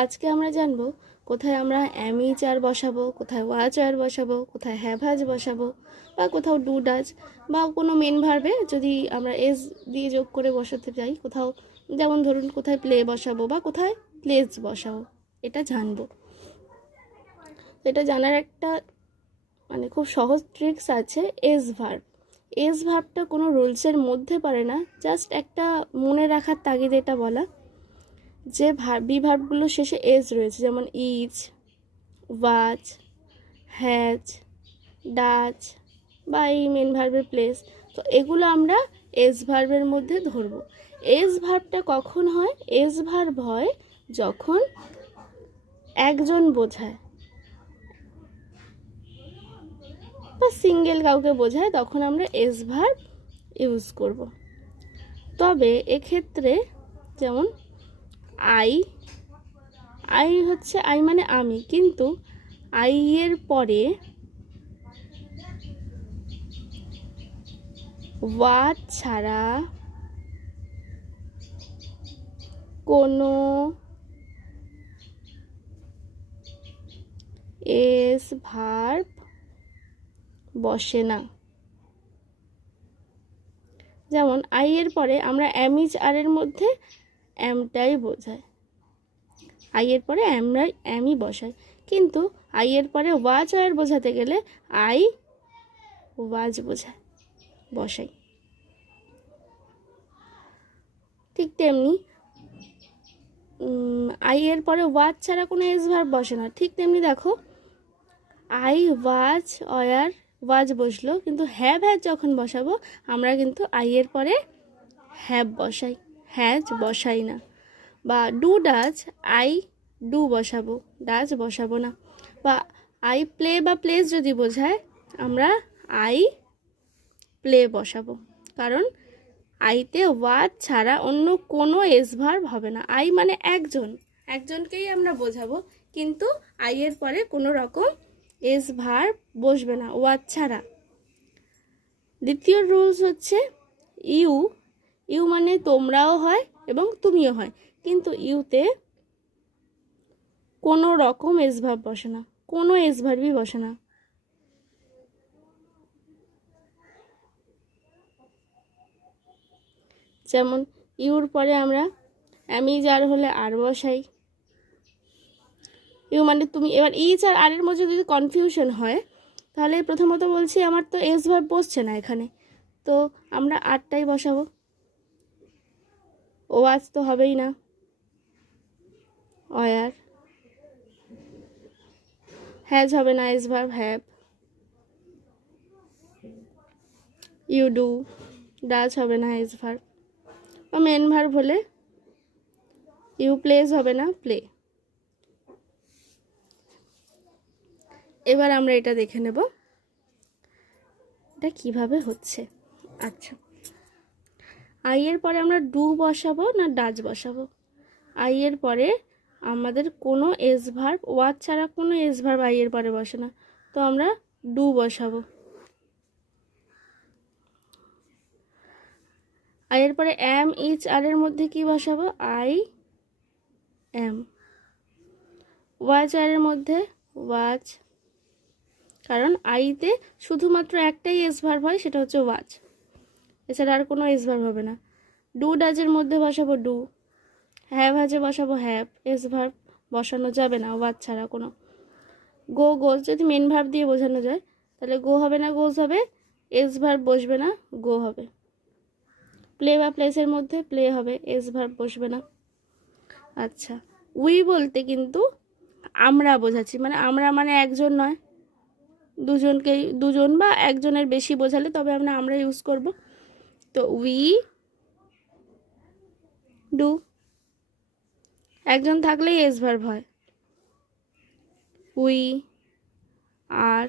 আজকে আমরা জানবো কোথায় আমরা অ্যামিজ আর বসাবো, কোথায় ওয়াচ আর বসাবো, কোথায় হ্যাভ হ্যাজ বসাবো, বা কোথাও ডু ডাজ, বা কোনো মেন ভার্বে যদি আমরা এস দিয়ে যোগ করে বসাতে চাই কোথাও, যেমন ধরুন কোথায় প্লে বসাবো বা কোথায় প্লেস বসাবো, এটা জানবো। এটা জানার একটা খুব সহজ ট্রিক্স আছে। এস ভার্ব, এস ভার্বটা কোনো রুলসের মধ্যে পড়ে না, জাস্ট একটা মনে রাখার তাগিদে এটা বলা যে বি ভার্বগুলো শেষে এস রয়েছে, যেমন ইজ, ওয়াচ, হ্যাজ, ডাচ বা এই মেন ভার্বের প্লেস, তো এগুলো আমরা এস ভার্বের মধ্যে ধরবো। এস ভার্বটা কখন হয়? এস ভার্ব হয় যখন একজন বোঝায় বা সিঙ্গেল কাউকে বোঝায়, তখন আমরা এস ভার্ব ইউজ করব। তবে এক্ষেত্রে যেমন আই, আই হচ্ছে আই মানে আমি, কিন্তু আই এর পরে ওয়াচ ছাড়া কোনো এস ভার্ব বসে না। যেমন আই এর পরে আমরা অ্যামিজ আর এর মধ্যে অ্যামটাই বোঝায়, আই এর পরে আমরা অ্যামই বসাই, কিন্তু আই এর পরে ওয়াচ আর বোঝাতে গেলে আই ওয়াজ বোঝায় বসাই। ঠিক তেমনি আই এর পরে ওয়াচ ছাড়া কোনো এস ভার্ব বসে না। ঠিক তেমনি দেখো, আই ওয়াজ অয়ার ওয়াজ বসলো, কিন্তু হ্যাভ হ্যাজ যখন বসাবো আমরা কিন্তু আই এর পরে হ্যাভ বসাই, হ্যাজ বসাই না। বা ডু ডাজ, আই ডু বসাবো, ডাজ বসাবো না। বা আই প্লে বা প্লেস যদি বোঝায় আমরা আই প্লে বসাবো, কারণ আইতে ওয়াচ ছাড়া অন্য কোনো এস ভার্ব হবে না। আই মানে একজন, একজনকেই আমরা বোঝাবো, কিন্তু আই এর পরে কোনো রকম এস ভার্ব বসবে না ওয়াচ ছাড়া। দ্বিতীয় রুলস হচ্ছে ইউ, ইউ মানে তোমরাও হয় এবং তুমিও হয়, কিন্তু ইউতে কোনো রকম এস ভার্ব বসে না, কোনো এস ভার্বই বসে না। যেমন ইউর পরে আমরা অ্যামিজ আর হলে আর বসাই, ইউ মানে তুমি। এবার ইচ আর আর এর মধ্যে যদি কনফিউশন হয়, তাহলে প্রথমত বলছি আমার তো এস ভার্ব বসছে না এখানে, তো আমরা আরটাই বসাবো, ও আজ তো হবেই না, অয়ার, হ্যাজ হবে না, S verb have, you do, does হবে না, এস ভার্ব, বা মেন ভার্ব হলে ইউ প্লেস হবে না, প্লে। এবার আমরা এটা দেখে নেব এটা কিভাবে হচ্ছে। আচ্ছা, আই এর পরে আমরা ডু বসাবো না ডাজ বসাবো? আই এর পরে আমাদের কোনো এস ভার্ব, ওয়াচ ছাড়া কোনো এস ভার্ব আই এর পরে বসে না, তো আমরা ডু বসাবো। আই এর পরে অ্যাম, ইচ, আর এর মধ্যে কি বসাবো? I am. ওয়াচ আর এর মধ্যে ওয়াচ, কারণ আইতে শুধুমাত্র একটাই এস ভার্ব হয়, সেটা হচ্ছে ওয়াচ, এছাড়া আর কোনো এস ভার্ব হবে না। ডু ডাজের মধ্যে বসাবো ডু, হ্যাভ হ্যাজে বসাবো হ্যাভ, এস ভার্ব বসানো যাবে না ওয়াচ ছাড়া কোনো। গো গোজ যদি মেন ভার্ব দিয়ে বোঝানো যায় তাহলে গো হবে না, গোজ হবে, এস ভার্ব বসবে না, গো হবে। প্লে বা প্লেসের মধ্যে প্লে হবে, এস ভার্ব বসবে না। আচ্ছা, উই বলতে কিন্তু আমরা বোঝাচ্ছি, মানে আমরা মানে একজন নয়, দুজনকেই, দুজন বা একজনের বেশি বোঝালে তবে আমরা ইউজ করব। তো উই ডু, একজন থাকলেই এস ভার্ব হয়। উই, আর,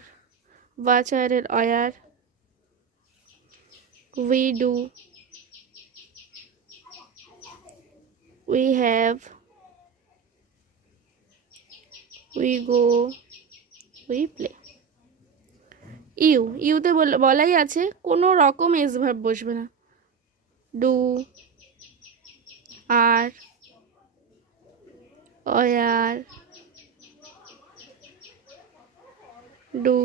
ওয়াচ আরের were, we do, we have, we go, we play. You, ইউতে বলাই আছে কোনো রকম এস ভার্ব বসবে না, do, are, were, do,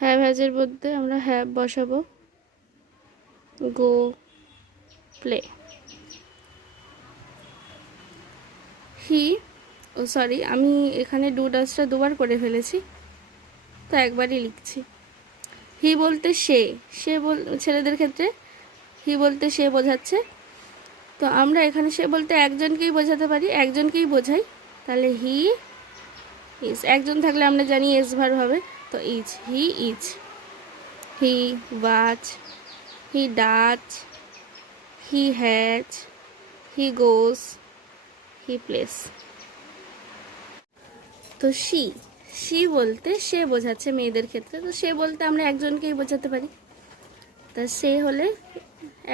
have হ্যাজের মধ্যে আমরা হ্যাভ বসাবো, গো, প্লে। হি, ও সরি, আমি এখানে ডু ডাসটা দুবার করে ফেলেছি, তো একবারই লিখছি। হি বলতে সে, ছেলেদের ক্ষেত্রে হি বলতে সে বোঝাচ্ছে, তো আমরা এখানে সে বলতে একজনকেই বোঝাতে পারি, একজনকেই বোঝাই, তাহলে হি ইজ। একজন থাকলে আমরা জানি এস ভার্ব হবে, তো is, he is. He watch, he Dutch, he has, he goes, he plays. তো সি বলতে সে বোঝাচ্ছে মেয়েদের ক্ষেত্রে, তো সে বলতে আমরা একজনকেই বোঝাতে পারি, তা সে হলে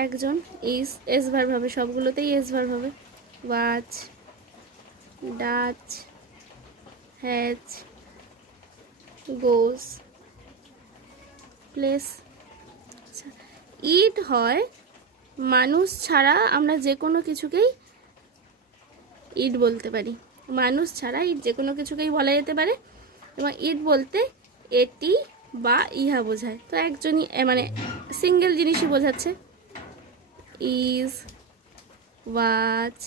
একজন। ইজ এস ভার্ব হবে, সবগুলোতেই এস ভার্ব হবে। Watch, does, has, goes, place. আচ্ছা, ইট হয় মানুষ ছাড়া আমরা যে কোনো কিছুকেই ইট বলতে পারি, মানুষ ছাড়া ইট যে কোনো কিছুকেই বলা যেতে পারে, এবং ইট বলতে এটি বা ইহা বোঝায়, তো একজনই মানে সিঙ্গেল জিনিসই বোঝাচ্ছে। Is, was,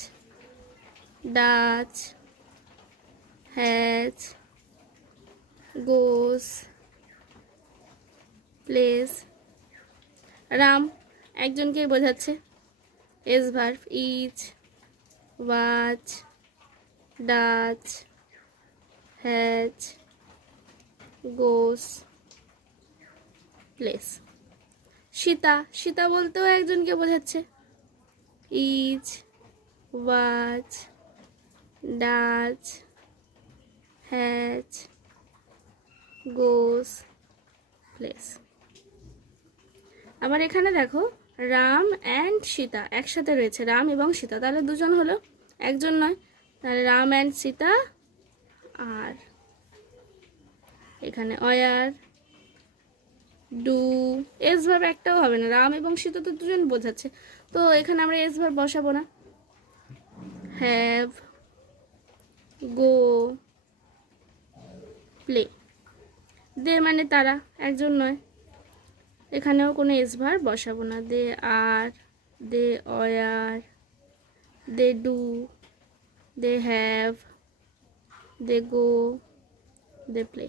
does, has, goes, plays. Ram একজনকেই বোঝাচ্ছে, S verb, is, was, does, has, goes, plays. Sita বলতেও একজনকে বোঝাচ্ছে, is, was, does, has, goes, plays. আবার এখানে দেখো রাম অ্যান্ড সীতা একসাথে রয়েছে, রাম এবং সীতা, তাহলে দুজন হলো, একজন নয়, তাহলে রাম অ্যান্ড সীতা। আর এখানে অয়ার, ডু, এস ভার্ব একটাও হবে না, রাম এবং সীতা তো দুজন বোঝাচ্ছে, তো এখানে আমরা এস ভার্ব বসাবো না। Have, go, play. দে মানে তারা, একজন নয়, এখানেও কোনো এস ভার্ব বসাবো না। They are, they were, they do, they have, they go, they play.